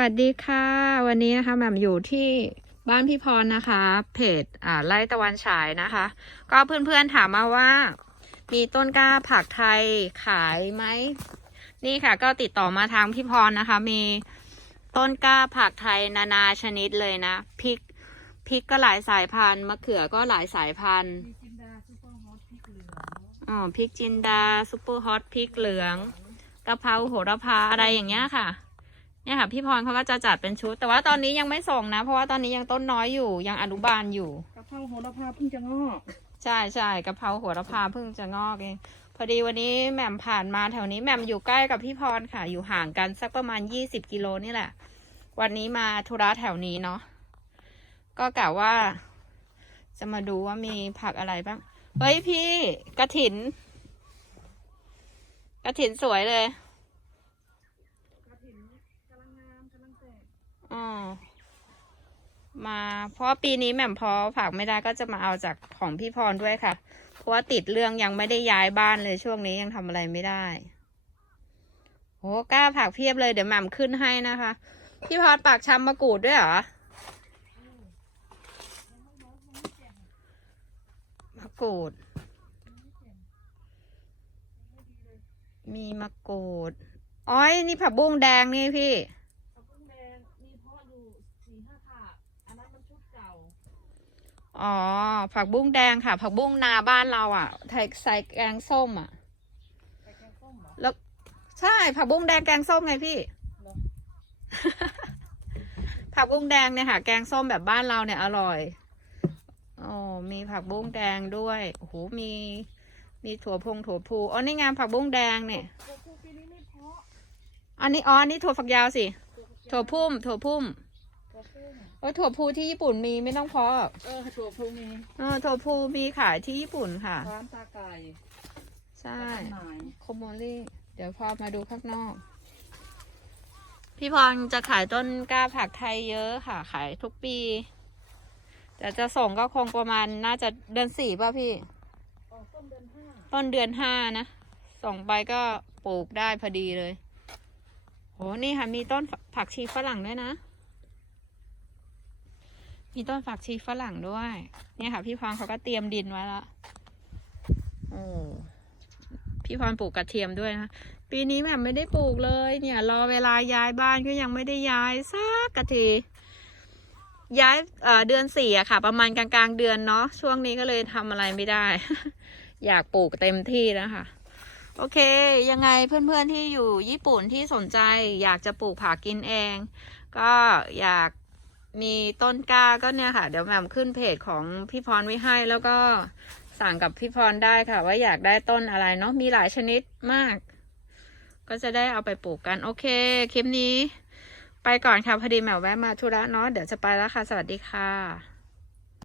วัสดีค่ะ วันนี้นะคะแหม่มอยู่ที่บ้านพี่พรนะคะ เพจอ่าไร่ตะวันฉายนะคะ ก็เพื่อนๆถามมาว่า มีต้นกล้าผักไทยขายไหมนี่ค่ะ ก็ติดต่อมาทางพี่พรนะคะ มีต้นกล้าผักไทยนานาชนิดเลยนะพริกพริกก็หลายสายพันธุ์มะเขือก็หลายสายพันธุ์มีจินดาซุปเปอร์ฮอตพริกเหลืองอ๋อพริกจินดาซุปเปอร์ฮอตพริกเหลืองกะเพราโหระพาอะไรอย่างเงี้ยค่ะ เนี่ยค่ะ พี่พรเขาก็จะจัดเป็นชุด แต่ว่าตอนนี้ยังไม่ส่งนะ เพราะว่าตอนนี้ยังต้นน้อยอยู่ยังอนุบาลอยู่กะเพราโหระพาเพิ่งจะงอก ใช่ใช่กะเพราโหระพาเพิ่งจะงอกเองพอดีวันนี้แหม่มผ่านมาแถวนี้แหม่มอยู่ใกล้กับพี่พรค่ะ อยู่ห่างกันสักประมาณยี่สิบกิโลนี่แหละ วันนี้มาธุระแถวนี้เนาะก็กะว่า จะมาดูว่ามีผักอะไรบ้างเฮ้ยพี่กระถิน กระถินสวยเลย กระถิ่นกำลังงามกำลังแตก อ๋อมาเพราะปีนี้แหม่มพอผักไม่ได้ก็จะมาเอาจากของพี่พรด้วยค่ะ เพราะว่าติดเรื่องยังไม่ได้ย้ายบ้านเลยช่วงนี้ยังทำอะไรไม่ได้โหกล้าผักเพียบเลยเดี๋ยวแหม่มขึ้นให้นะคะ พี่พรปากชำมะกรูดด้วยเหรอมะกรูด มีมะกรูดอ๋อยนี่ผักบุ้งแดงนี่พี่ กระปุ้งแดงมีเพาะอยู่สี่ห้าถาดอันนั้นมันชุดเก่า อ๋อ ผักบุ้งแดงค่ะ ผักบุ้งนาบ้านเราอะไทยใส่แกงส้มอะใส่แกงส้มเหรอแล้วใช่ผักบุ้งแดงแกงส้มไงพี่เหรอผักบุ้งแดงเนี่ยค่ะ แกงส้มแบบบ้านเราเนี่ยอร่อยโอ้มีผักบุ้งแดงด้วยโอ้โหมี มีถั่วพงถั่วพูอ๋อนี่ไงผักบุ้งแดงเนี่ยตัวผู้ปีนี้ไม่เพาะอันนี้อ๋ออันนี่ถั่วฝักยาวสิถั่วพุ่ม ถั่วพุ่มตัวผู้ โอ้ยถั่วพูที่ญี่ปุ่นมีไม่ต้องเพาะเออตัวผู้มีเออถั่วพูมีขายที่ญี่ปุ่นค่ะ ร้านตาไก่ใช่จำหน่ายโคโมลี่ เดี๋ยวพอมาดูข้างนอก พี่พรจะขายต้นกล้าผักไทยเยอะค่ะ ขายทุกปี แต่จะส่งก็คงประมาณน่าจะเดือนสี่ป่ะพี่ ออกต้นเดือนห้าต้นเดือนห้านะส่งไปก็ปลูกได้พอดีเลย โห นี่ค่ะมีต้นผักชีฝรั่งด้วยนะ มีต้นผักชีฝรั่งด้วย เนี่ยค่ะ พี่พรเขาก็เตรียมดินไว้ละโอ้พี่พรปลูกกระเทียมด้วยนะ ปีนี้แบบไม่ได้ปลูกเลย เนี่ย รอเวลาย้ายบ้านก็ยังไม่ได้ย้ายสักกะที ย้ายเอ่อเดือนสี่อะค่ะ ประมาณกลางๆเดือนเนาะ ช่วงนี้ก็เลยทำอะไรไม่ได้ อยากปลูกเต็มที่นะคะ โอเค ยังไงเพื่อนๆที่อยู่ญี่ปุ่นที่สนใจ อยากจะปลูกผักกินเอง ก็อยาก มีต้นกล้าก็เนี่ยค่ะ เดี๋ยวแหม่มขึ้นเพจของพี่พรไว้ให้แล้วก็สั่งกับพี่พรได้ค่ะ ว่าอยากได้ต้นอะไรเนาะมีหลายชนิดมาก ก็จะได้เอาไปปลูกกัน โอเค คลิปนี้ ไปก่อนค่ะพอดีแหม่มแวะมาธุระเนาะเดี๋ยวจะไปแล้วค่ะ สวัสดีค่ะ